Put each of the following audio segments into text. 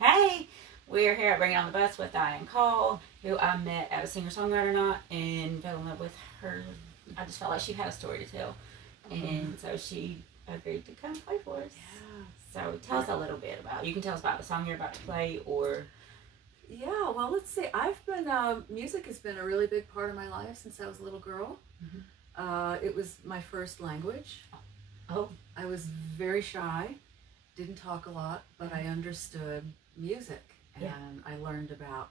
Hey, we're here at Bring It on the Bus with Diane Coll, who I met at a singer-songwriter night and fell in love with her. I just felt like she had a story to tell, and so she agreed to come play for us. Yeah. So tell us a little bit about. You can tell us about the song you're about to play, or Yeah, well, let's see. I've been music has been a really big part of my life since I was a little girl. It was my first language. oh, I was very shy, didn't talk a lot, but I understood music, and Yeah. I learned about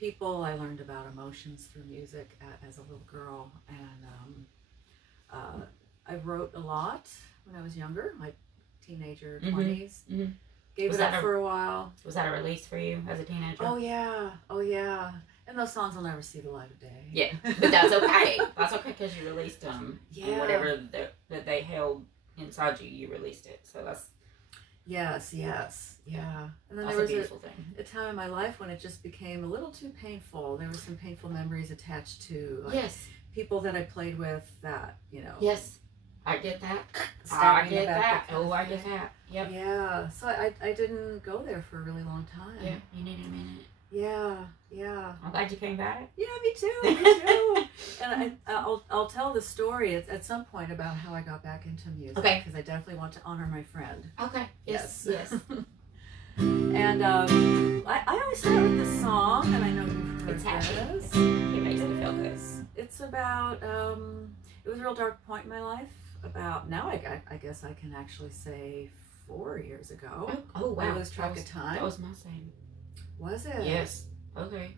people. I learned about emotions through music as a little girl, and I wrote a lot when I was younger, like teenager, 20s. Gave Was it that up for a while. was that a release for you as a teenager? Oh yeah. And those songs will never see the light of day. Yeah, but that's okay. That's okay because you released them. Yeah. And whatever that they held inside you, you released it. So that's Yes, yeah. And then that's there a was beautiful thing. a time in my life when it just became a little too painful. There were some painful memories attached to Yes. people that I played with that, Yes. I get that. stabbed I me in the get back, that. kind of Oh, I get thing. that. Yep. Yeah, so I didn't go there for a really long time. Yeah, you needed a minute. Yeah. I'm glad you came back. Yeah, me too. And I'll tell the story at some point about how I got back into music. Okay. Because I definitely want to honor my friend. Okay. Yes. And I always start with this song, and I know you've heard It's happy. this. It makes me feel good. It's about, it was a real dark point in my life. About, now I guess I can actually say 4 years ago. Oh wow. I lose track of time. That was my same. Was it? Yes. Okay.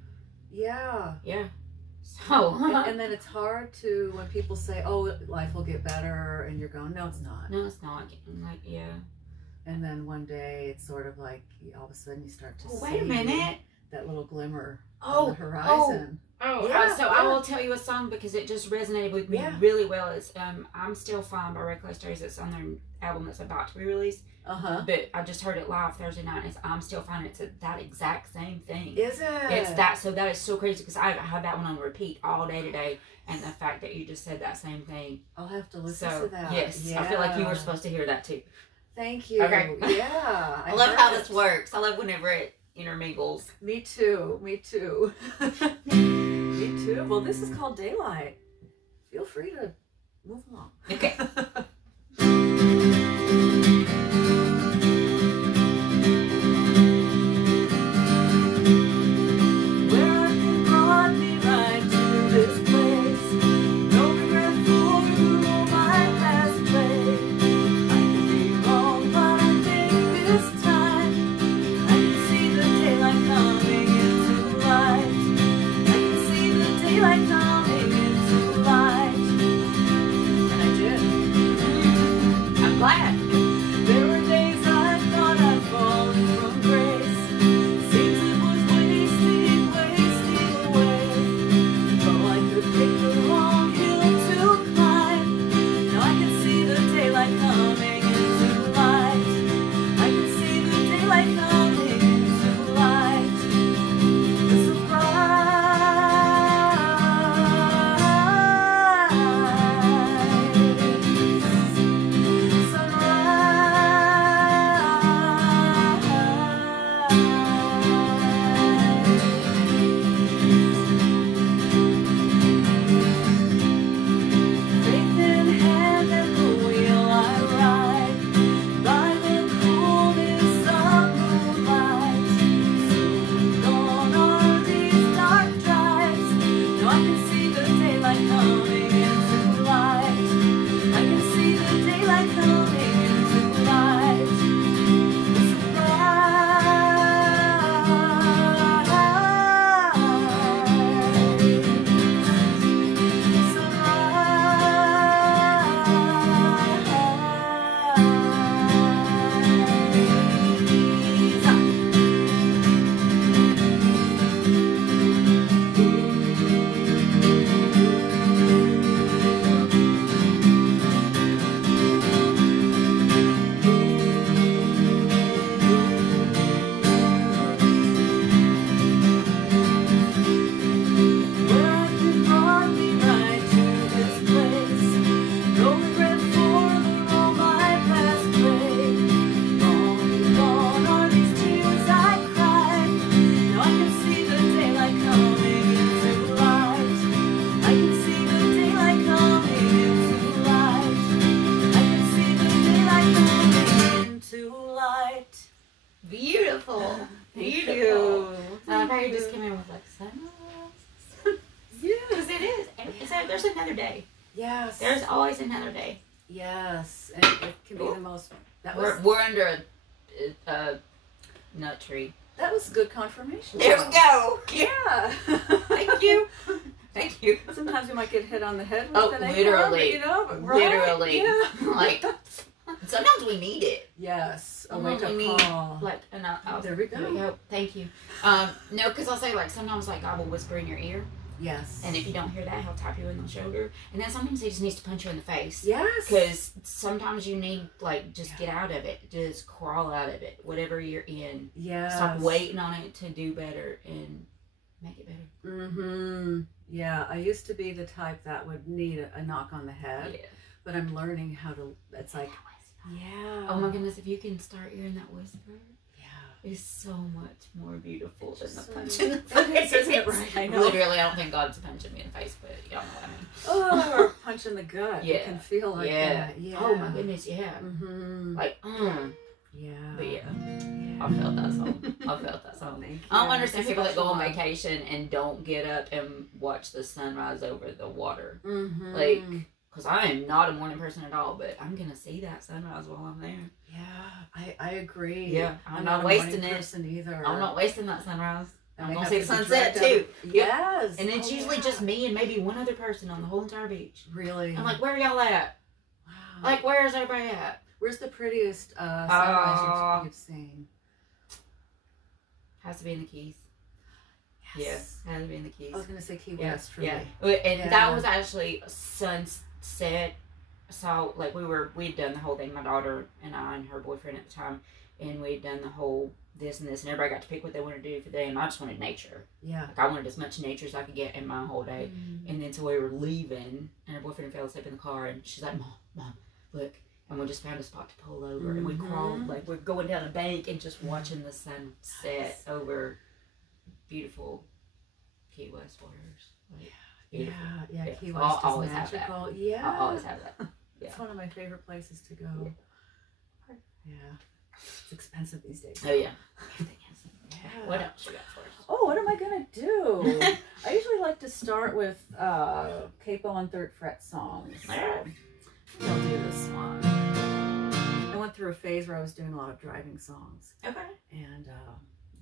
Yeah. Yeah. So. And then it's hard to, when people say, oh, life will get better, and you're going, no, it's not. No, it's not. I'm like, yeah. And then one day it's sort of like all of a sudden you start to see Wait a minute. that little glimmer Oh, on the horizon. Oh, Yeah, so I will tell you a song because it just resonated with me really well. It's I'm Still Fine by Reckless Days. It's on their album that's about to be released. But I just heard it live Thursday night, and it's I'm Still Fine. It's that exact same thing. Is it? It's that. So that is so crazy because I had that one on repeat all day today, and the fact that you just said that same thing. I'll have to listen So to that. yes, Yeah. I feel like you were supposed to hear that too. Thank you. Okay. Yeah. I love how this works. I love whenever it intermingles. Me too. Me too. Well, this is called Daylight. Feel free to move along. Okay. there's another day. Yes. There's always another day. Yes. And it can be the most... We're under a nut tree. That was good confirmation. There we go. Yeah. Thank you. Thank you. Sometimes we might get hit on the head with an literally. acorn, you know, but literally. Yeah. Like, sometimes we need it. Yes. A Sometimes wake-up we need, call. like, there we go. Thank you. No, because I'll say, like, sometimes, like, God will whisper in your ear. Yes. And if you don't hear that, he'll tap you in the shoulder. And then sometimes he just needs to punch you in the face. Yes. Because sometimes you need, like, just get out of it. Just crawl out of it. Whatever you're in. Yes. Stop waiting on it to do better and make it better. Mm-hmm. Yeah. I used to be the type that would need a knock on the head. Yeah. But I'm learning how to, it's like, yeah. Oh my goodness, if you can start hearing that whisper. Is so much more beautiful than the punch in the face. Isn't it right? I know. Literally, I don't think God's punching me in the face, but y'all know what I mean. Oh, or punch in the gut. Yeah. You can feel like that. Yeah. Oh my goodness, yeah. Mm-hmm. Like, Yeah. But yeah. I felt that song. I felt that song. I don't understand people that go on vacation and don't get up and watch the sunrise over the water. Mm-hmm. Like, because I am not a morning person at all, but I'm going to see that sunrise while I'm there. Yeah, I agree. Yeah, I'm not wasting it. Either. I'm not wasting that sunrise. And I'm going to see the sunset too. Yes. And it's usually just me and maybe one other person on the whole entire beach. Really? I'm like, where are y'all at? Wow. Like, where's everybody at? Where's the prettiest sunrise you've seen? Has to be in the Keys. Yes. Yeah, has to be in the Keys. I was going to say Key West for me. And that was actually sunset. So, like, we'd done the whole thing, my daughter and I and her boyfriend at the time, and we'd done the whole this and this, and everybody got to pick what they wanted to do for the day, and I just wanted nature. Yeah. Like, I wanted as much nature as I could get in my whole day. And then so we were leaving, and her boyfriend fell asleep in the car, and she's like, Mom, look. And we just found a spot to pull over, and we crawled, like, we're going down a bank and just watching the sunset over beautiful Key West waters. Like, yeah, Key West is magical. Yeah. I always have that. Yeah. It's one of my favorite places to go. Yeah. It's expensive these days. Oh, yeah. Yeah. What else you got for us? Oh, what am I going to do? I usually like to start with capo and third fret songs. So I'll do this one. I went through a phase where I was doing a lot of driving songs. Okay. And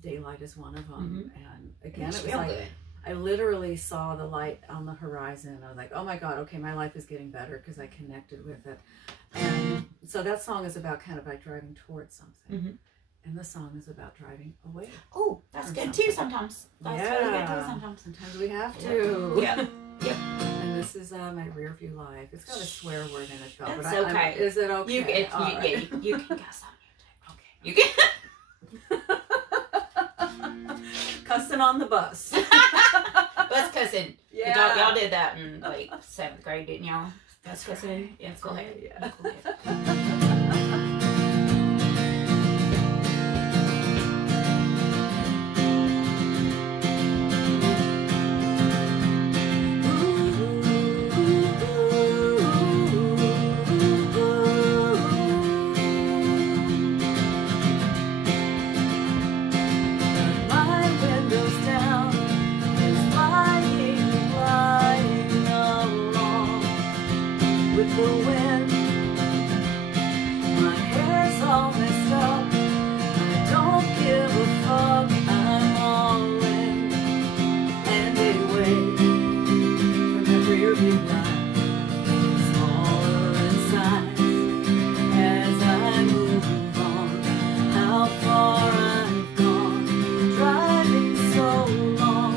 Daylight is one of them. And again, it was real like... good. I literally saw the light on the horizon. I was like, oh my God, okay, my life is getting better because I connected with it. And so that song is about kind of like driving towards something. And the song is about driving away. Oh, that's good too sometimes. That's really good too sometimes. Sometimes we have to. Yeah. Yep. And this is my rear view life. It's got a swear word in it though. That's okay. Is it okay? You can cuss on music. Okay. You can. Cussing on the bus. Bus cussing. Yeah. Y'all did that in like 7th grade, didn't y'all? Bus cussing. Yeah, go ahead. Yeah. Go ahead. The wind, my hair's all messed up. I don't give a fuck. I'm all in and away from the rear view light, smaller in size as I move on. How far I've gone, driving so long,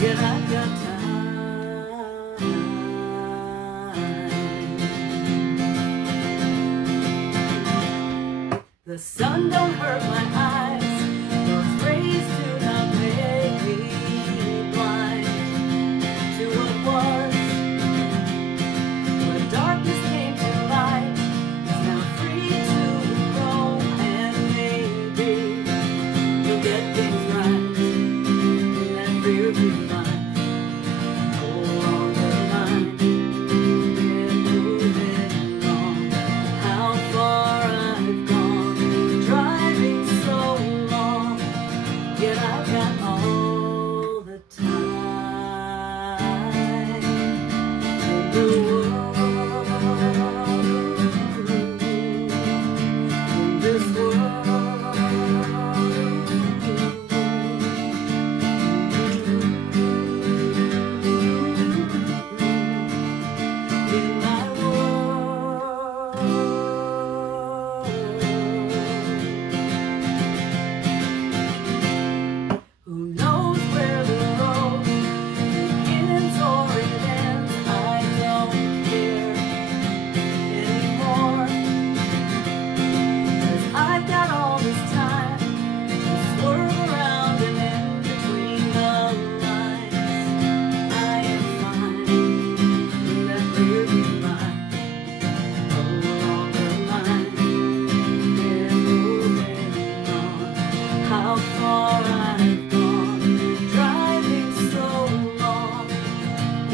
yet I've got time. The sun don't hurt my eyes, those rays do not make me blind to what was. When darkness came to light, is now free to roam, and maybe we'll get things right in that rear view line. Along the line, we're moving on. How far I've gone, driving so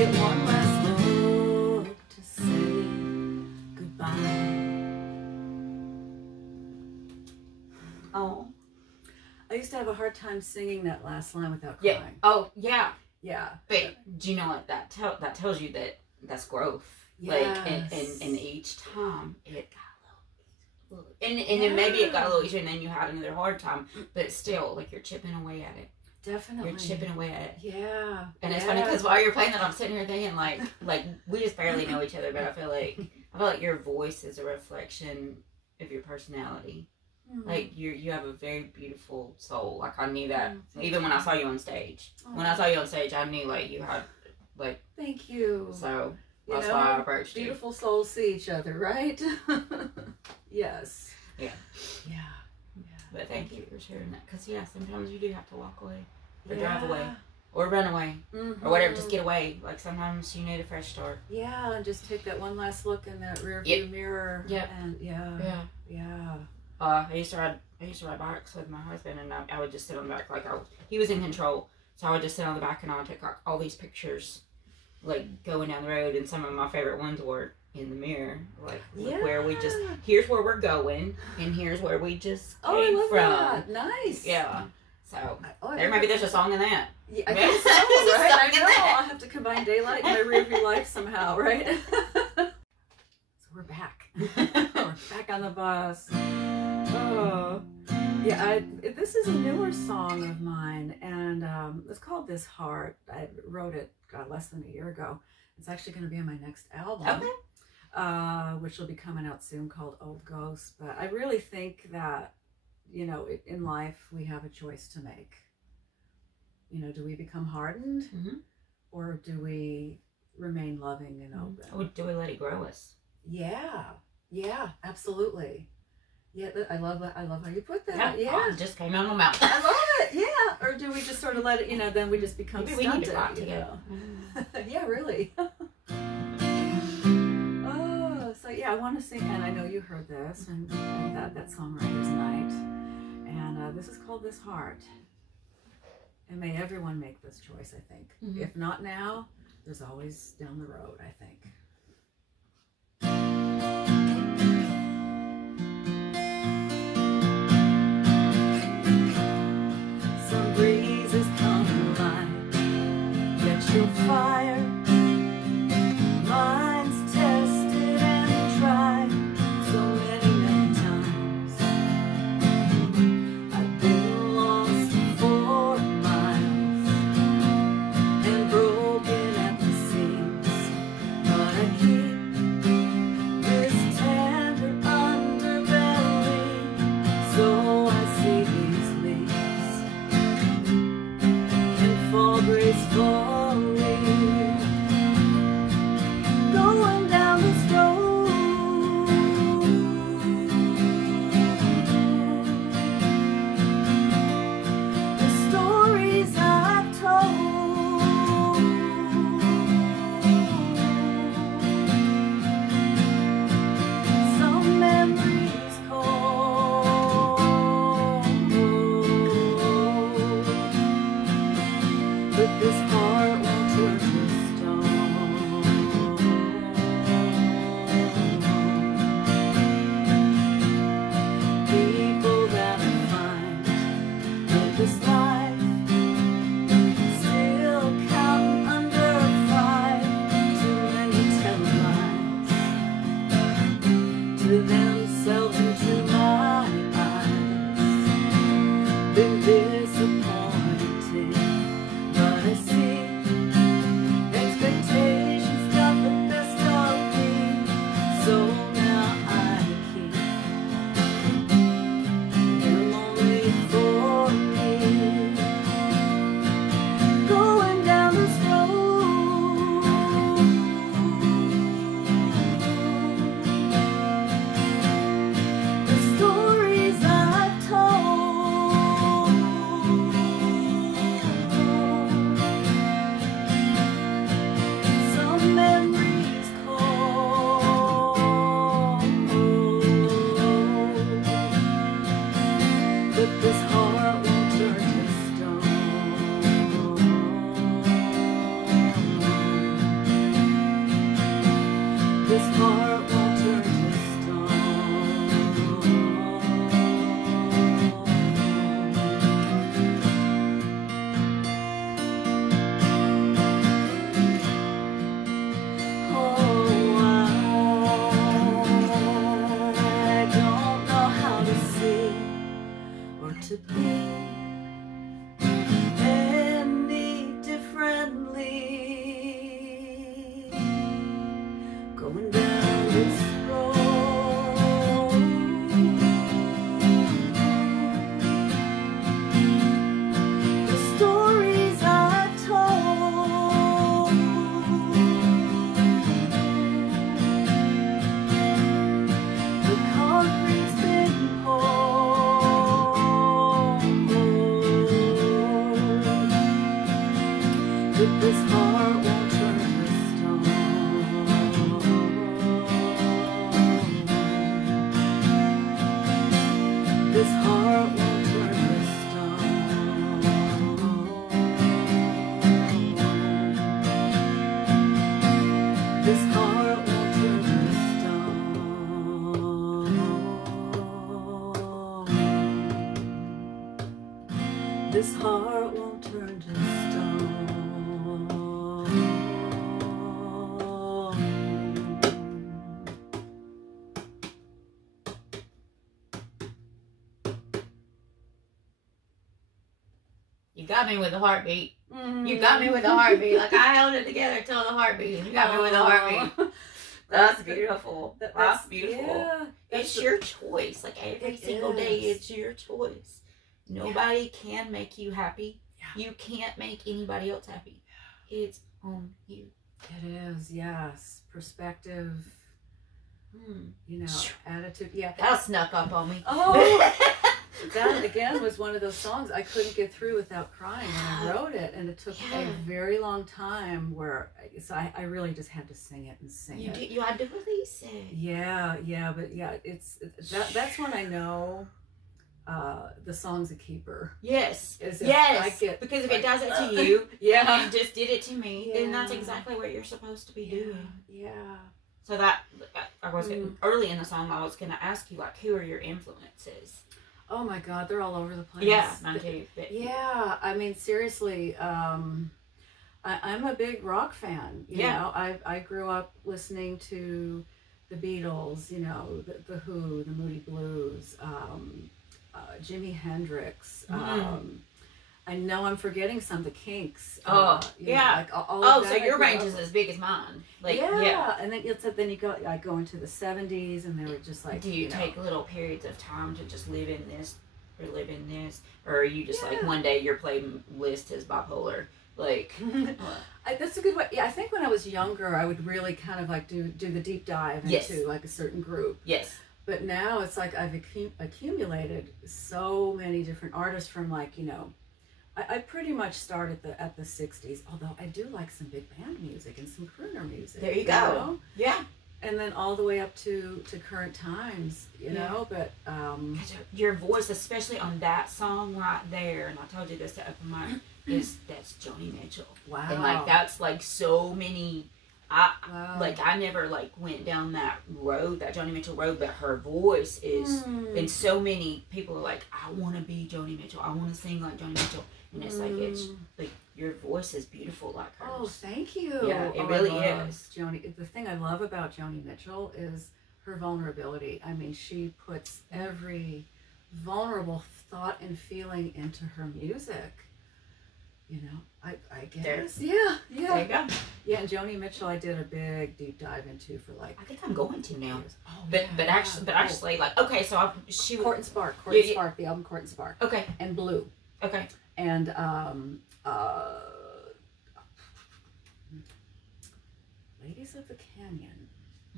get one last look to say goodbye. Oh. I used to have a hard time singing that last line without crying. Yeah. Oh, yeah. Yeah. But do you know what that tells you? That's growth. Yes. Like, and each time it got a little, and then maybe it got a little easier, and then you had another hard time, but still, like, you're chipping away at it. Definitely. You're chipping away at it. Yeah. And it's funny because while you're playing that, I'm sitting here thinking, like we just barely know each other, but I feel like your voice is a reflection of your personality. Mm-hmm. Like you have a very beautiful soul. Like I knew that even when I saw you on stage. Oh. When I saw you on stage, I knew like you had like. Thank you. So that's why I approached you. Beautiful souls see each other, right? Yes. Yeah. Yeah. But thank you for sharing that. Because sometimes you do have to walk away, or drive away, or run away, or whatever. Just get away. Like sometimes you need a fresh start. Yeah, and just take that one last look in that rear view mirror. Yep. And yeah. I used to ride bikes with my husband, and I would just sit on the back like he was in control. So I would just sit on the back, and I would take like all these pictures, like going down the road. And some of my favorite ones were in the mirror, like where we just here's where we're going, and here's where we just came from. That. Nice. Yeah. So maybe there's a song in that. Yeah, I think so. Right? I know. I'll have to combine daylight and my rear view life somehow, right? So we're back. We're back on the bus. Oh, yeah. This is a newer song of mine, and it's called "This Heart." I wrote it less than a year ago. It's actually going to be on my next album. Okay. Which will be coming out soon, called Old Ghost. But I really think that, in life, we have a choice to make. Do we become hardened? Mm-hmm. Or do we remain loving and open? Or do we let it grow us? Yeah, absolutely. Yeah, I love how you put that. Yeah. It just came out of my mouth. I love it, yeah. Or do we just sort of let it, then we just become maybe stunted. We need to rock together. Yeah, really. So I want to sing, and I know you heard this, and that Songwriter's Night, and this is called "This Heart," and may everyone make this choice. I think, if not now, there's always down the road. I think. Some breezes come and light, yet you'll fire. Mine's tested and tried so many times. I've been lost for miles and broken at the seams, but I keep this tender underbelly, so I see these leaves and fall gracefully. This heart won't turn to stone. Oh, I don't know how to see or to be any differently. Going down this road, the stories I've told, the concrete's been poured, but this heart won't turn to stone. This heart won't turn to stone. This heart won't turn to stone. This heart won't turn to stone. You got me with a heartbeat. You got me with a heartbeat. Like I held it together till the heartbeat. You got me with a heartbeat. That's beautiful. That's beautiful. Yeah, it's your choice. Like every single day, it's your choice. Nobody can make you happy. Yeah. You can't make anybody else happy. It's on you. It is, yes. Perspective, you know, attitude. Yeah. That snuck up on me. Oh, that again was one of those songs I couldn't get through without crying when I wrote it, and it took a very long time where so I really just had to sing it and sing it. You had to release it. Yeah, but yeah, that's when I know the song's a keeper. Yes, because if it does it to you, yeah, and just did it to me, then that's exactly what you're supposed to be doing. Yeah. So that I was early in the song. I was going to ask you, like, who are your influences? Oh my God, they're all over the place. Yeah, mine too. Yeah, I mean, seriously, I'm a big rock fan. You know, I grew up listening to the Beatles, you know, the Who, the Moody Blues, Jimi Hendrix. I know I'm forgetting some, the Kinks. Like all of that. So your range is as big as mine. Like, and then you go. I go into the '70s, and they were just like. Do you take little periods of time to just live in this, or are you just like one day your playlist is bipolar? Like, that's a good way. Yeah, I think when I was younger, I would really kind of like do the deep dive into like a certain group. Yes. But now it's like I've accumulated so many different artists from like, you know, I pretty much start at the 60s, although I do like some big band music and some crooner music. There you go. Know? Yeah. And then all the way up to current times, you know, but... your voice, especially on that song right there, and I told you this to open mic, that's Joni Mitchell. Wow. And like, that's like so many... I never like went down that road, that Joni Mitchell road, but her voice is, and so many people are like, I want to be Joni Mitchell. I want to sing like Joni Mitchell. And it's like your voice is beautiful like hers. Oh, thank you. Yeah, it really is. Joni, the thing I love about Joni Mitchell is her vulnerability. I mean, she puts every vulnerable thought and feeling into her music. You know, I guess. Yeah. There you go. Yeah, and Joni Mitchell, I did a big deep dive into for like. I think I'm going to now. Years. Oh, but actually, like, okay, so Court and Spark, the album Court and Spark. Okay. And Blue. Okay. And Ladies of the Canyon.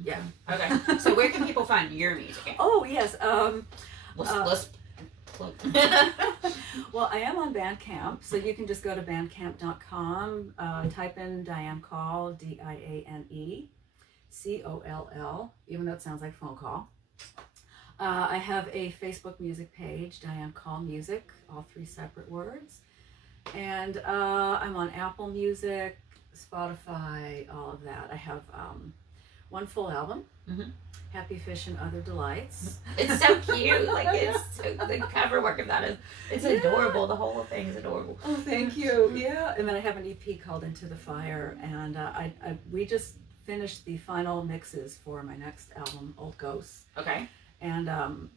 Yeah. Okay. So where can people find your music? Oh yes. Let's Well, I am on Bandcamp, so you can just go to bandcamp.com, type in Diane Coll, DianeColl, even though it sounds like phone call. I have a Facebook music page, Diane Coll Music, all 3 separate words. And I'm on Apple Music, Spotify, all of that. I have one full album. Happy Fish and Other Delights. It's so cute. Like, it's so, the cover work of that is, it's adorable. The whole thing is adorable. Oh, thank you. Yeah. And then I have an EP called Into the Fire, and we just finished the final mixes for my next album, Old Ghosts. Okay. And I'm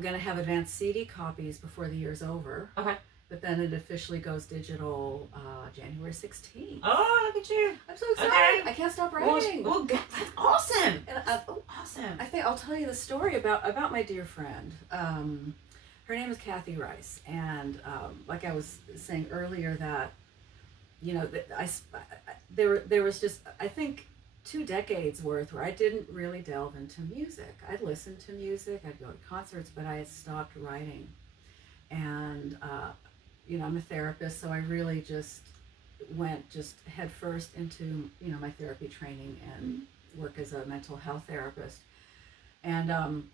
going to have advanced CD copies before the year's over. Okay. But then it officially goes digital January 16th. Oh, look at you. I'm so excited. Okay. I can't stop writing. Well, that's awesome. And awesome. I think I'll tell you the story about my dear friend. Her name is Kathy Rice. And like I was saying earlier that, you know, there was just, I think, 2 decades worth where I didn't really delve into music. I'd listen to music, I'd go to concerts, but I had stopped writing. And, you know, I'm a therapist, so I really just went head first into, you know, my therapy training and work as a mental health therapist. And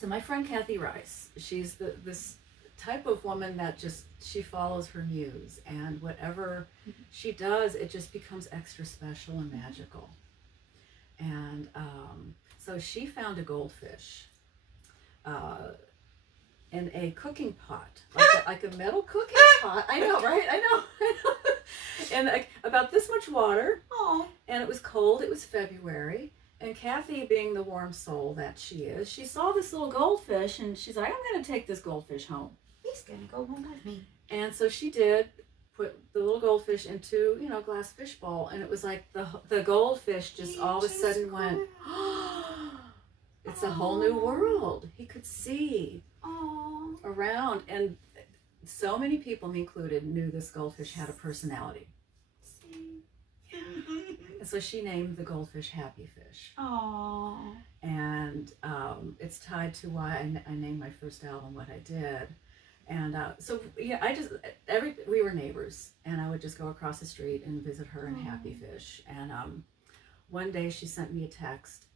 so my friend Kathy Rice, she's this type of woman that she follows her muse, and whatever she does, it just becomes extra special and magical. And so she found a goldfish in a cooking pot, like a metal cooking pot. I know, right? I know. And like about this much water. Oh. And it was cold. It was February. And Kathy, being the warm soul that she is, she saw this little goldfish, and she's like, I'm going to take this goldfish home. He's going to go home with me. And so she did. Put the little goldfish into, you know, a glass fish bowl, and it was like the goldfish just all of a sudden went, oh, it's a whole new world. He could see around, and so many people, me included, knew this goldfish had a personality. And so she named the goldfish Happy Fish. Aww. And it's tied to why I named my first album what I did. And so, yeah, we were neighbors, and I would just go across the street and visit her in Happy Fish. And one day she sent me a text.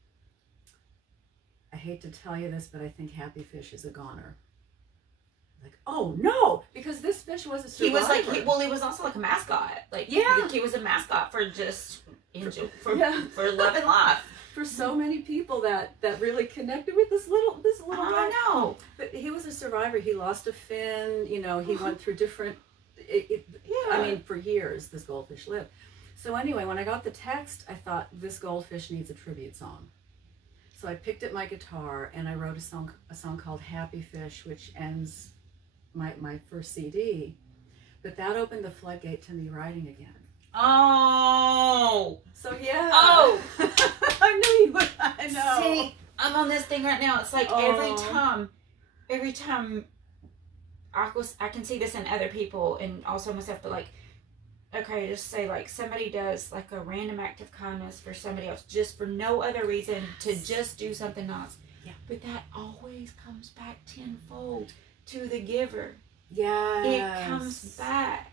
I hate to tell you this, but I think Happy Fish is a goner. Like, oh no, because this fish was a survivor. He was like, he was also like a mascot. Like, yeah, he was a mascot for just for love and life. For so many people that really connected with this little guy. I know. But he was a survivor. He lost a fin. You know, he went through different. I mean, for years this goldfish lived. So anyway, when I got the text, I thought this goldfish needs a tribute song. So I picked up my guitar and I wrote a song called Happy Fish, which ends my first CD. But that opened the floodgate to me writing again. Oh. So yeah. Oh. I knew you would. I know. See, I'm on this thing right now. It's like every time I can see this in other people and also myself, but like, okay, just say like somebody does like a random act of kindness for somebody else just for no other reason to just do something nice. Yeah. But that always comes back tenfold to the giver. Yeah. It comes back.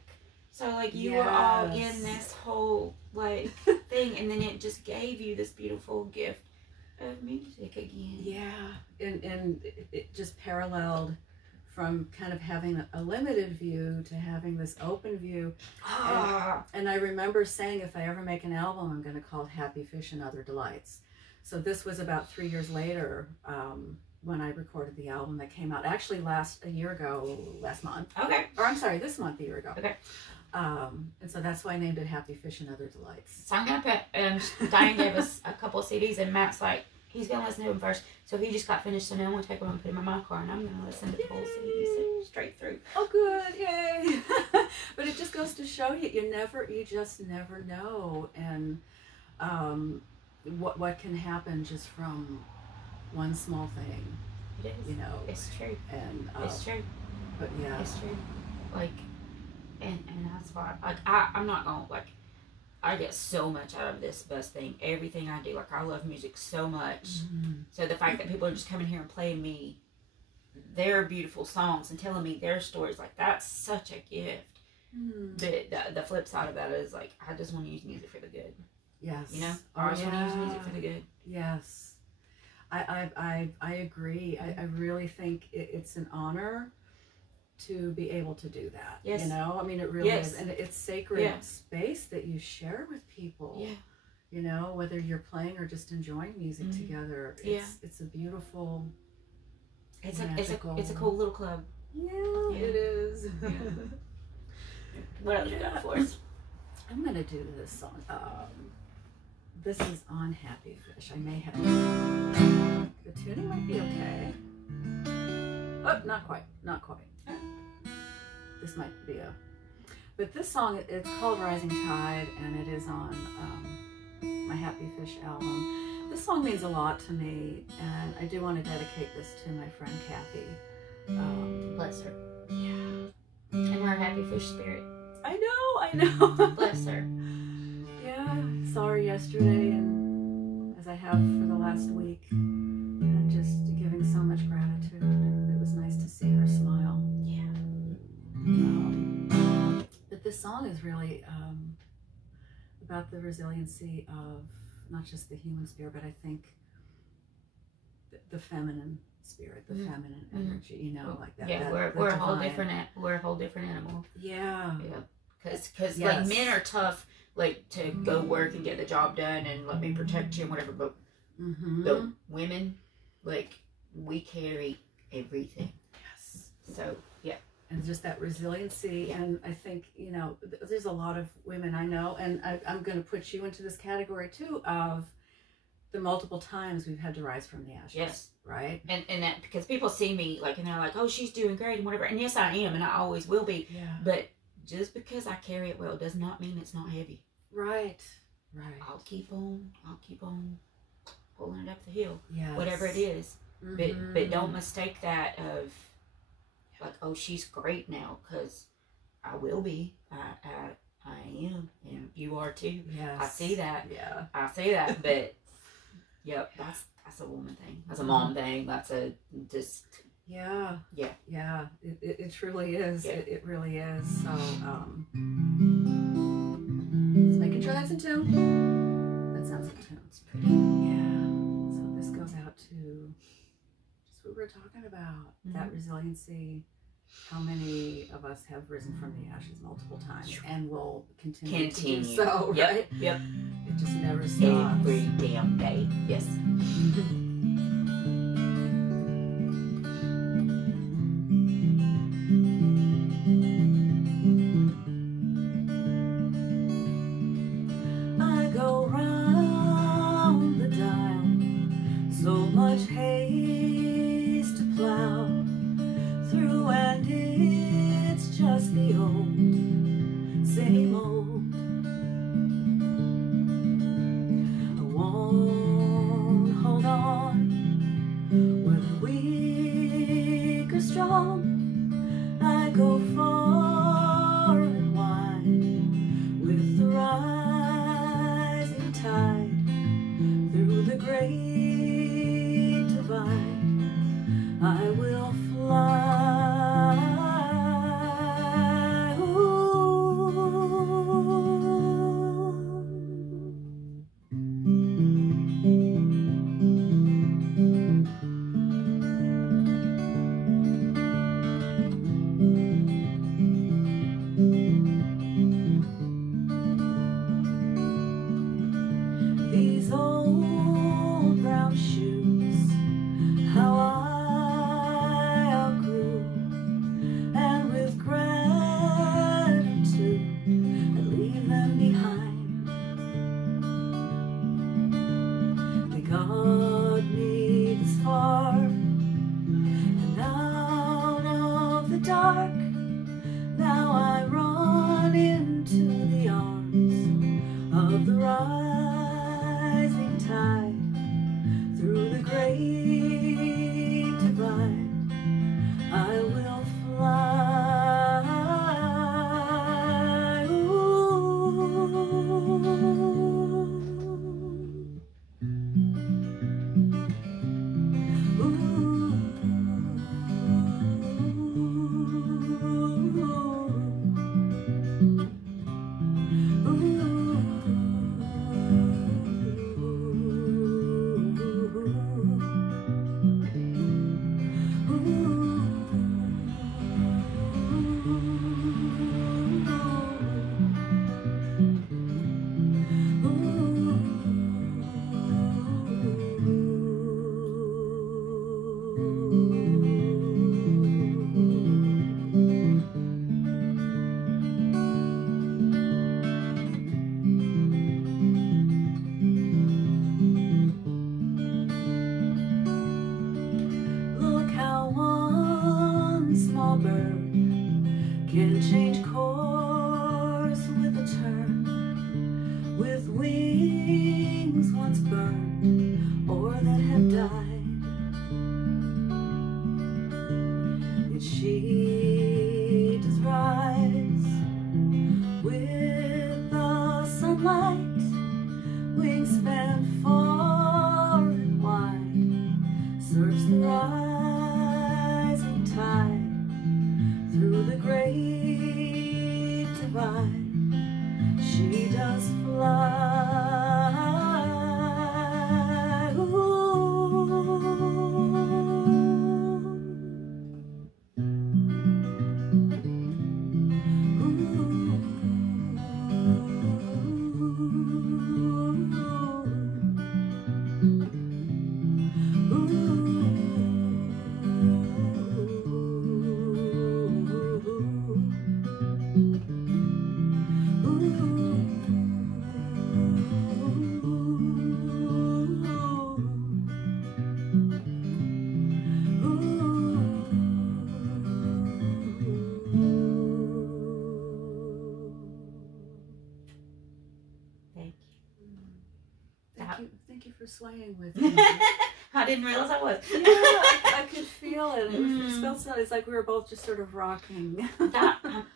So like you were all in this whole like thing, and then it just gave you this beautiful gift of music again. Yeah. And it just paralleled from kind of having a limited view to having this open view. And I remember saying, if I ever make an album, I'm going to call it Happy Fish and Other Delights. So this was about 3 years later when I recorded the album that came out actually last month. Okay. Or I'm sorry, this month, a year ago. Okay. And so that's why I named it Happy Fish and Other Delights. So I'm going to put, Diane gave us a couple of CDs, and Matt's like, he's going to listen to them first. So he just got finished, so now I'm going to take them and put them in my car, and I'm going to listen to the whole CD straight through. Oh, good. Yay. But it just goes to show you, you just never know. And what can happen just from one small thing. It is. You know. It's true. And it's true. But yeah. It's true. Like, and that's why, like, I'm not going to, like, I get so much out of this bus thing. Everything I do, like, I love music so much. Mm-hmm. So the fact that people are just coming here and playing me their beautiful songs and telling me their stories, like, that's such a gift. Mm-hmm. But the flip side of that is, like, I just want to use music for the good. Yes. You know? I just want to use music for the good. Yes. I agree. I really think it's an honor to be able to do that. Yes. You know, I mean, it really is. And it's sacred space that you share with people. Yeah. You know, whether you're playing or just enjoying music together, it's a beautiful. It's a cool little club. Yeah, it is. Yeah. What else you got for us? I'm gonna do this song. This is on Happy Fish. I may have the tuning might be okay. Oh, not quite. This might be but this song, it's called Rising Tide, and it is on my Happy Fish album. This song means a lot to me, and I do want to dedicate this to my friend Kathy. Bless her. Yeah. And her Happy Fish spirit. I know. Bless her. Yeah, saw her yesterday, and as I have for the last week, and just giving so much gratitude, and it was nice to see her smile. Yeah. But this song is really about the resiliency of not just the human spirit, but I think the feminine spirit, the feminine energy, you know, like that. Yeah, that, we're a whole different animal. Yeah. Yeah. Because like men are tough, like to go work and get the job done and let me protect you and whatever, but the women, like, we carry everything. Yes. So yeah. And just that resiliency, and I think, you know, there's a lot of women I know, and I'm going to put you into this category too, of the multiple times we've had to rise from the ashes. Yes. Right? And that, because people see me, like, and they're like, oh, she's doing great and whatever, and yes, I am, and I always will be. Yeah. But just because I carry it well does not mean it's not heavy. Right. I'll keep on pulling it up the hill. Yeah. Whatever it is. But don't mistake that of, like, oh, she's great now, because I will be. I am, and you are too. Yes. I see that. Yeah. I see that, but yep, that's a woman thing. That's a mom thing. That's a just. Yeah. Yeah. It truly is. Yeah. It really is. So just making sure that's in tune. That sounds in tune. It's pretty. Yeah. So this goes out to just what we were talking about, that resiliency. How many of us have risen from the ashes multiple times and will continue to do so, right? Yep. It just never stops. Every damn day. Yes. I go round the dial, so much haste to plow through, and it's just the old, same old. I won't hold on, whether weak or strong. I go far and wide with the rising tide, through the great divide. I will fly. These old brown shoes, how I outgrew, and with gratitude I leave them behind. They got me this far, and out of the dark, now I run into the arms of the rising tide, through the great divide. I will fly. wingspan far and wide, surfs the rising tide through the great divide. She does fly. Ooh. Thank you for swaying with me. I didn't realize I was. Yeah, I could feel it. It felt so. It's like we were both just sort of rocking. I'm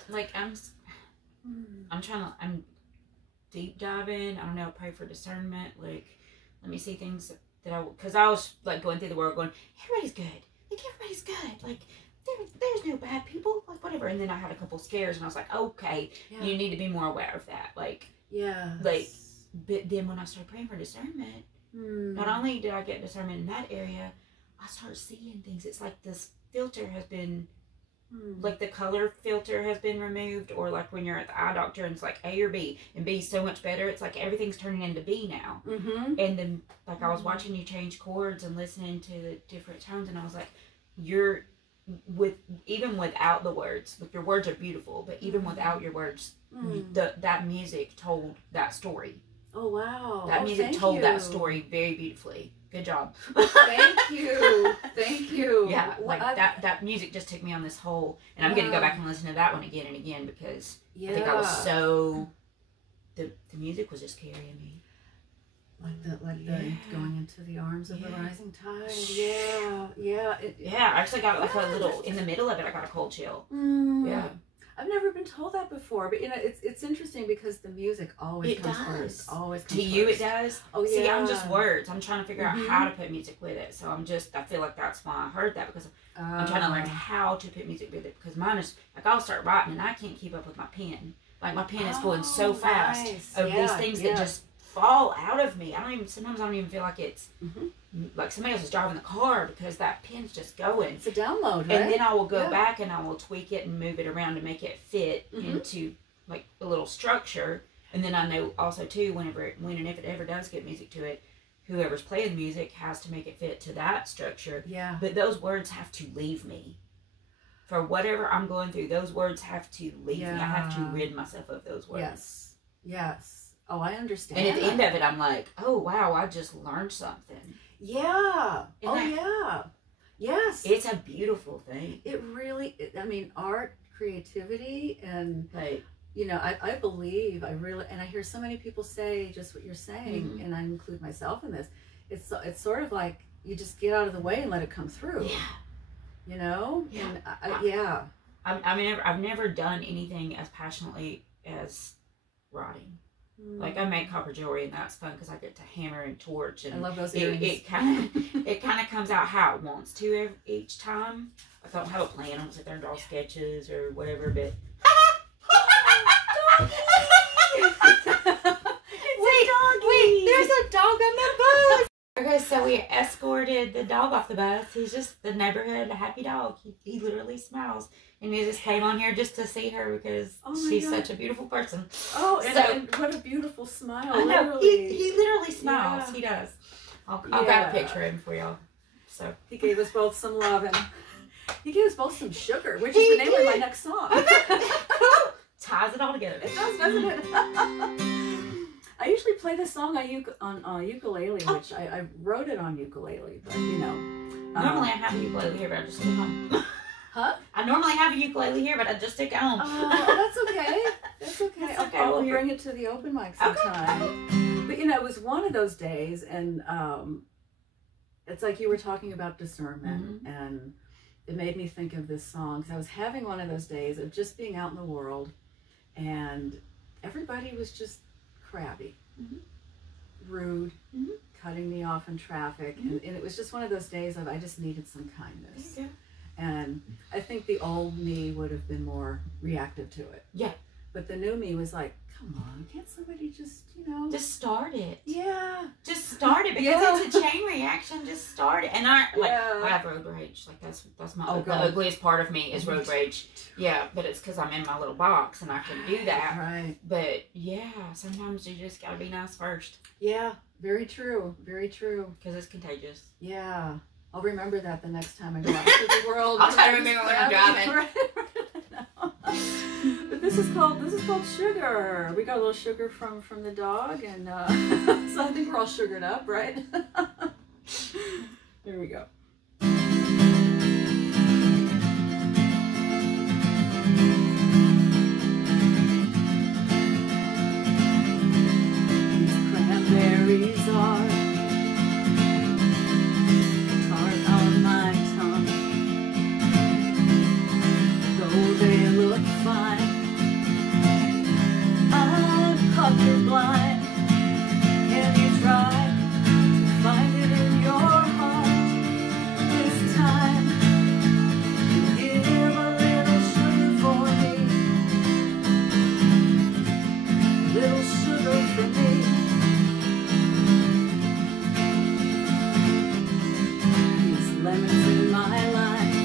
deep diving. I don't know. Pray for discernment. Like, let me see things that because I was like going through the world going, everybody's good. Like everybody's good. Like there's no bad people. Like whatever. And then I had a couple scares, and I was like, okay, you need to be more aware of that. Like But then when I started praying for discernment, not only did I get discernment in that area, I started seeing things. It's like this filter has been, like the color filter has been removed, or like when you're at the eye doctor and it's like A or B, and B is so much better. It's like everything's turning into B now. And then like I was watching you change chords and listening to the different tones, and I was like, even without the words, like your words are beautiful, but even without your words, that music told that story. Oh, wow. That music told that story very beautifully. Good job. Thank you. Thank you. Yeah, like that music just took me on this whole, and I'm going to go back and listen to that one again and again because I think I was so, the music was just carrying me. Like the going into the arms of the rising tide. Yeah. I actually got like a little, in the middle of it, I got a cold chill. Yeah. I've never been told that before, but you know, it's interesting because the music always comes first. Always comes to you, it does. Oh yeah. See, I'm just words. I'm trying to figure out how to put music with it. So I feel like that's why I heard that, because I'm trying to learn how to put music with it, because mine is like I'll start writing and I can't keep up with my pen. Like my pen is going so fast of these things that just fall out of me. Sometimes I don't even feel like it's like somebody else is driving the car, because that pen's just going. It's a download, right? And then I will go back and I will tweak it and move it around to make it fit into like a little structure. And then I know also too, when and if it ever does get music to it, whoever's playing the music has to make it fit to that structure. Yeah. But those words have to leave me. For whatever I'm going through, those words have to leave me. I have to rid myself of those words. Yes. Oh, I understand. And at the end of it, I'm like, oh, wow, I just learned something. Yeah. Yes. It's a beautiful thing. It really, art, creativity, and like, you know, I believe, and I hear so many people say just what you're saying, and I include myself in this. It's sort of like you just get out of the way and let it come through. Yeah. You know? Yeah. And I've never done anything as passionately as writing. Like I make copper jewelry, and that's fun because I get to hammer and torch, and I love those earrings. It kind of comes out how it wants to each time. I don't have a plan. I don't sit there and draw sketches or whatever, but wait, there's a dog on the bus. Okay, so we escorted the dog off the bus. He's just the neighborhood happy dog. He literally smiles. And he just came on here just to see her because she's such a beautiful person. Oh, and what a beautiful smile. I know. He literally smiles. Yeah. He does. I'll grab a picture of him for y'all. So he gave us both some love, and he gave us both some sugar, which is the name of my next song. Cool. Ties it all together. It does, doesn't it? I usually play this song on ukulele, which I wrote it on ukulele, but you know. Normally I have a ukulele here, but I just took it home. Huh? I normally have a ukulele here, but I just took it home. Oh, that's okay. That's okay. I'll bring it to the open mic sometime. Okay. But you know, it was one of those days, and it's like you were talking about discernment, and it made me think of this song, because I was having one of those days of just being out in the world, and everybody was just crabby. rude, cutting me off in traffic. And it was just one of those days of I just needed some kindness. And I think the old me would have been more reactive to it. Yeah. But the new me was like, come on, can't somebody just, Just start it. Yeah. Just start it, because it's a chain reaction. Just start it. And I have road rage. Like, that's my the ugliest part of me is road rage. Yeah, but it's because I'm in my little box and I can do that. Right. But, yeah, sometimes you just got to be nice first. Yeah, very true. Very true. Because it's contagious. Yeah. I'll remember that the next time I go out to the world. I'll try to remember when I'm driving. But this is called sugar. We got a little sugar from the dog, and so I think we're all sugared up, right? Here we go. These cranberries are tart on my tongue, though they look fine. I'm colorblind. Can you try to find it in your heart this time? Give a little sugar for me, a little sugar for me. These lemons in my life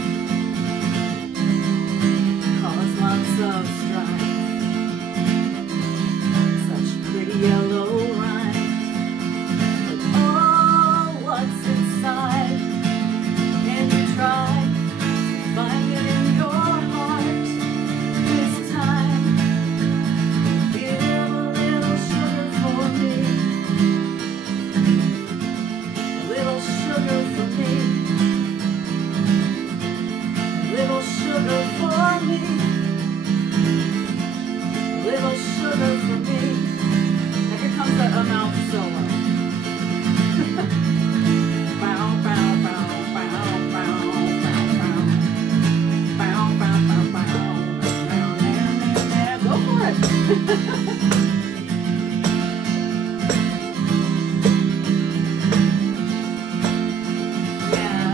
cause lots of strife. Such pretty yellow rind, but oh, what's inside? Can you try to find it in your heart this time? Give a little sugar for me, a little sugar for me, a little sugar for me, a little sugar for me. Now here comes a mouth solo. Bow, bow, bow, bow, bow, bow, bow. Bow, bow, bow, bow, bow, go for it. Now,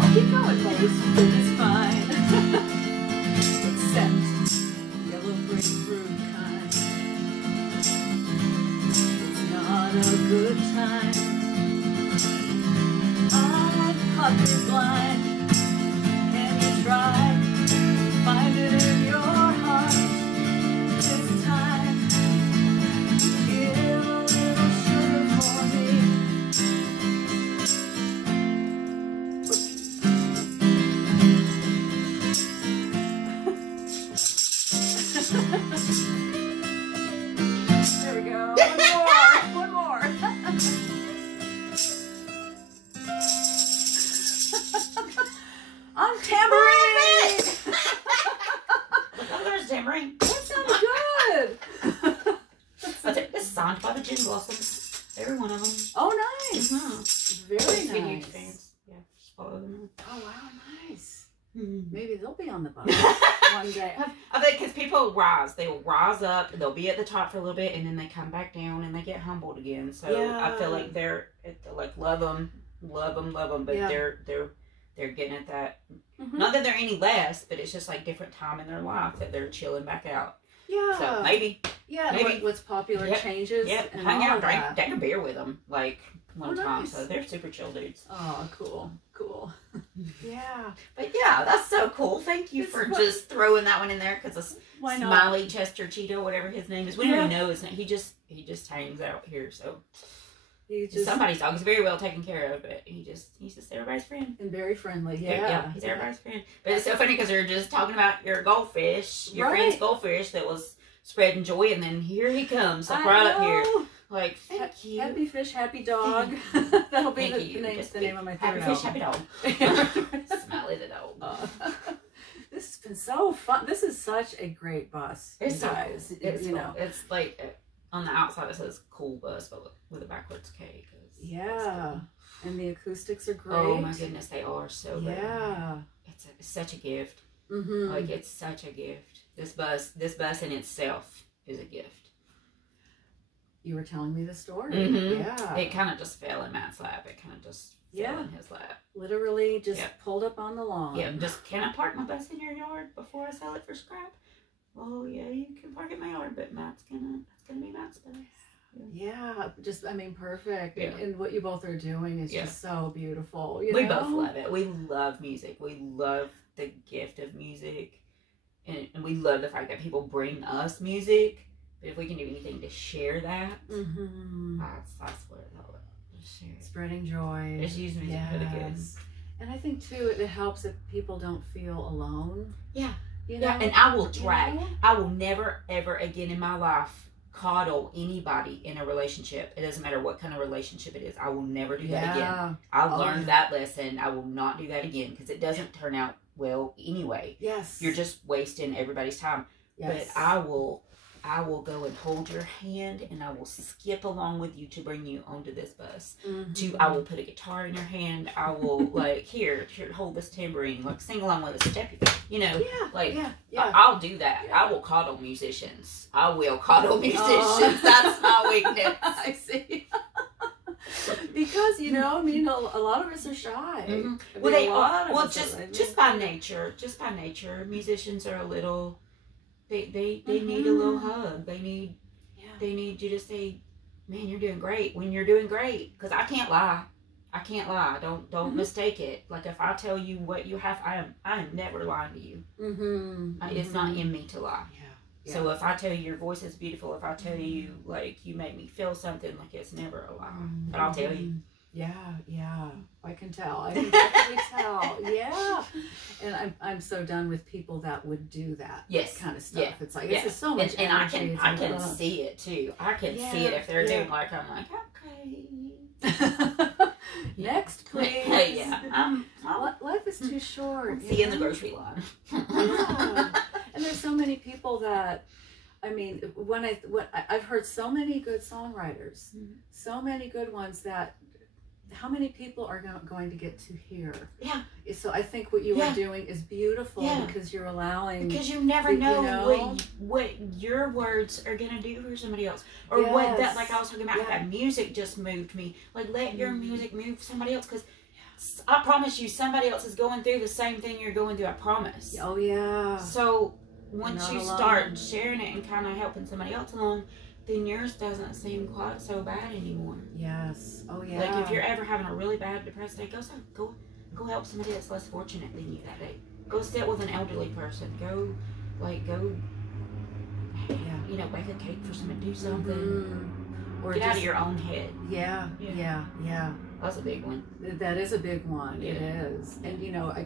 I'll keep going, please. It's fine. Except yellow grapefruit kind. It's not a good time. I'm colorblind. Can you try to find it in your heart this time? Give a little sugar for me. There we go. One more. I'm tambourine. Oh, there's tambourine. That sounds good. This is signed by the Gin Blossoms. Every one of them. Oh, nice. Very nice. Fans. Yeah, just follow them. Oh, wow, nice. Maybe they'll be on the bus one day. I think because people rise. They will rise up. They'll be at the top for a little bit, and then they come back down, and they get humbled again. So I feel like they're like love them, but they're getting at that. Not that they're any less, but it's just like different time in their life that they're chilling back out. Yeah. So maybe. Yeah. Maybe what's popular changes. Yeah. And hang out, that. drink a beer with them like one time. Nice. So they're super chill dudes. Oh, cool. Yeah. But yeah, that's so cool. Thank you for just throwing that one in there because why not? Smiley Chester Cheeto, whatever his name is. We don't even know his name. He just hangs out here. So somebody's dog. He's very well taken care of, but he's just everybody's friend. And very friendly. Yeah, he's everybody's friend. But it's so funny because we were just talking about your goldfish, your friend's goldfish that was spreading joy, and then here he comes, like right up here. Like, thank you. Happy fish, happy dog. That'll be the name of my third Happy fish, happy dog. Smiley the dog. This has been so fun. This is such a great bus. It's guys. Cool. It's cool. It's like on the outside it says cool bus, but with a backwards K. Yeah. Cool. And the acoustics are great. Oh my goodness, they are so great. Yeah. It's such a gift. Like, it's such a gift. This bus in itself is a gift. you were telling me the story. Yeah. It kind of just fell in Matt's lap. It kind of just fell in his lap. Literally just pulled up on the lawn. Yeah, just, can I park my bus in your yard before I sell it for scrap? Well, yeah, you can park in my yard, but it's gonna be Matt's bus. Yeah, just, I mean, perfect. Yeah. And what you both are doing is just so beautiful. We both love it. We love music. We love the gift of music. And we love the fact that people bring us music. But if we can do anything to share that, that's what it's all about. Spreading joy. Just use music for the kids. And I think, too, it helps if people don't feel alone. Yeah. You know? And I will drag. I will never, ever again in my life coddle anybody in a relationship. It doesn't matter what kind of relationship it is. I will never do that again. I learned that lesson. I will not do that again because it doesn't turn out well anyway. Yes. You're just wasting everybody's time. Yes. But I will go and hold your hand and I will skip along with you to bring you onto this bus. I will put a guitar in your hand. I will here, hold this tambourine, sing along with us, step, I'll do that. I will coddle musicians. I will coddle musicians. That's my weakness. I see. Because, I mean, a lot of us are shy. Well, they are. Well, just by nature, musicians are a little. They need a little hug. They need you to say, "Man, you're doing great." When you're doing great, because I can't lie. Don't mistake it. Like if I tell you what you have, I am never lying to you. It's not in me to lie. Yeah. So if I tell you your voice is beautiful, if I tell you you made me feel something, it's never a lie. But I'll tell you. Yeah, I can tell. I can definitely tell. Yeah, and I'm so done with people that would do that. Kind of stuff. Yeah. It's like this is so much energy. And I can see it too. I can see it if they're doing I'm like, okay. Next, please. Life is too short. See you in the grocery line. And there's so many people that. I mean, I've heard so many good songwriters, so many good ones that. How many people are going to get to hear? Yeah. So I think what you are doing is beautiful because you're allowing. Because you never know what your words are going to do for somebody else. Or what that, I was talking about, that music just moved me. Let your music move somebody else. Because I promise you, somebody else is going through the same thing you're going through. I promise. Oh, yeah. So once you start sharing it and kind of helping somebody else along, then yours doesn't seem quite so bad anymore. Yes. Oh, yeah. If you're ever having a really bad, depressed day, go help somebody that's less fortunate than you that day. Go sit with an elderly person. Go, bake a cake for someone. Do something. Or get out of your own head. Yeah. That's a big one. That is a big one. Yeah. It is. And,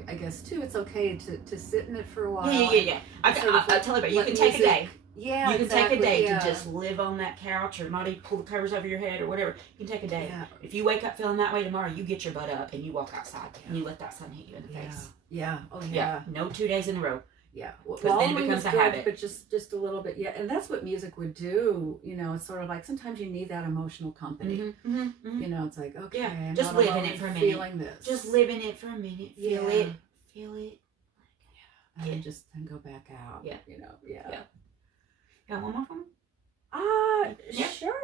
I guess, too, it's okay to sit in it for a while. Yeah. I tell everybody, you can take a day. Yeah, you can take a day to just live on that couch or not even pull the covers over your head or whatever. You can take a day. Yeah. If you wake up feeling that way tomorrow, you get your butt up and you walk outside and you let that sun hit you in the face. Yeah. Oh, yeah. No 2 days in a row. Yeah. Because then it becomes a habit. But just a little bit. Yeah. And that's what music would do. It's sort of like sometimes you need that emotional company. It's like, okay. Yeah. Just live in it for a minute. Feeling this. Just live in it for a minute. Feel it. And then go back out. Yeah. Got one more for me? Sure.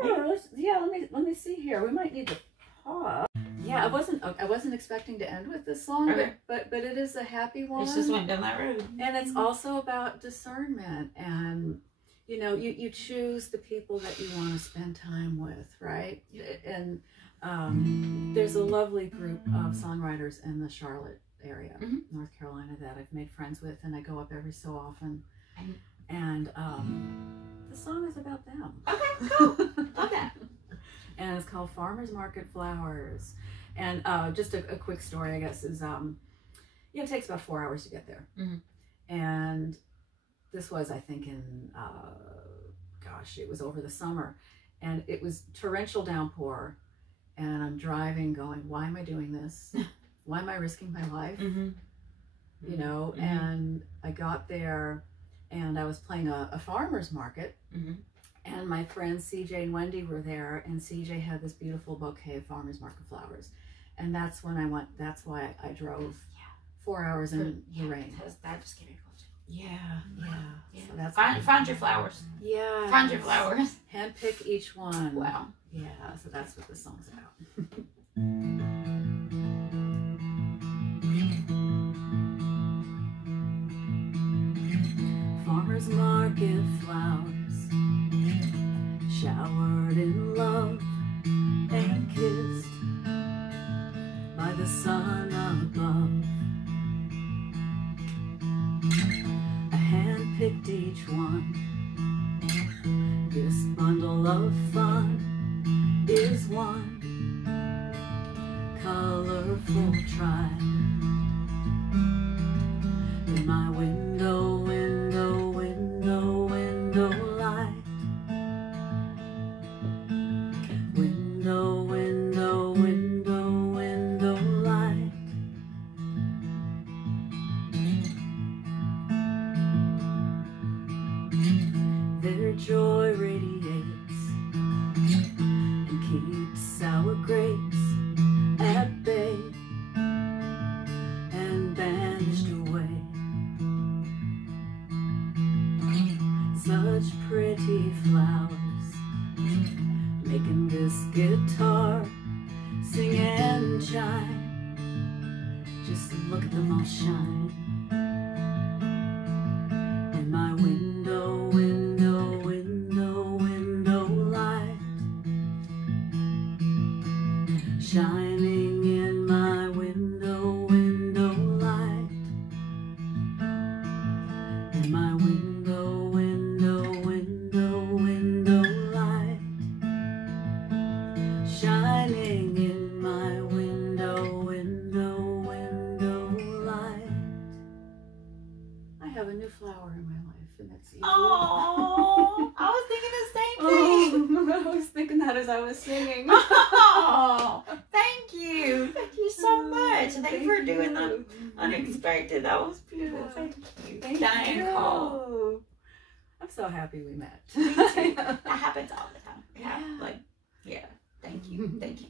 Yeah. Let me see here. We might need to pause. Yeah, I wasn't expecting to end with this song, but it is a happy one. It just went down that road. And it's also about discernment, and you choose the people that you want to spend time with, right? And there's a lovely group of songwriters in the Charlotte area, North Carolina, that I've made friends with, and I go up every so often. And the song is about them. Okay, cool. Love that. And it's called Farmer's Market Flowers. And just a quick story, I guess, is it takes about 4 hours to get there. And this was, I think, in it was over the summer, and it was torrential downpour. And I'm driving, going, why am I doing this? Why am I risking my life? And I got there. And I was playing a farmer's market, and my friends CJ and Wendy were there, and CJ had this beautiful bouquet of farmer's market flowers, and that's when I went. That's why I drove 4 hours in the rain. That just gave me a Yeah, yeah. Yeah. So that's find your flowers. Yeah. Find your flowers. Handpick each one. Wow. Yeah, so that's what the song's about. Farmer's market flowers, showered in love and kissed by the sun above. A hand picked each one. This bundle of fun is one colorful tribe. In my window, window, window, window light. Window, window, window, window light. Their joy radiates and keeps sour grapes at bay and banished away. Such pretty flowers, making this guitar sing and chime. Just look at them all shine. In my window, window, window, window light, shining in my window, window light. In my window, window, window, window light, shining in my window, window, window light. I have a new flower in my life, and it's you. Oh, I was thinking the same thing. Oh, I was thinking that as I was singing. Oh, thank you. Thank you so much. Thank you for doing the unexpected. That was beautiful. Yeah. Thank you. Thank Diane you. Coll. I'm so happy we met. Me too. That happens all the time. Yeah. Yeah. Like, yeah. Thank you. Thank you.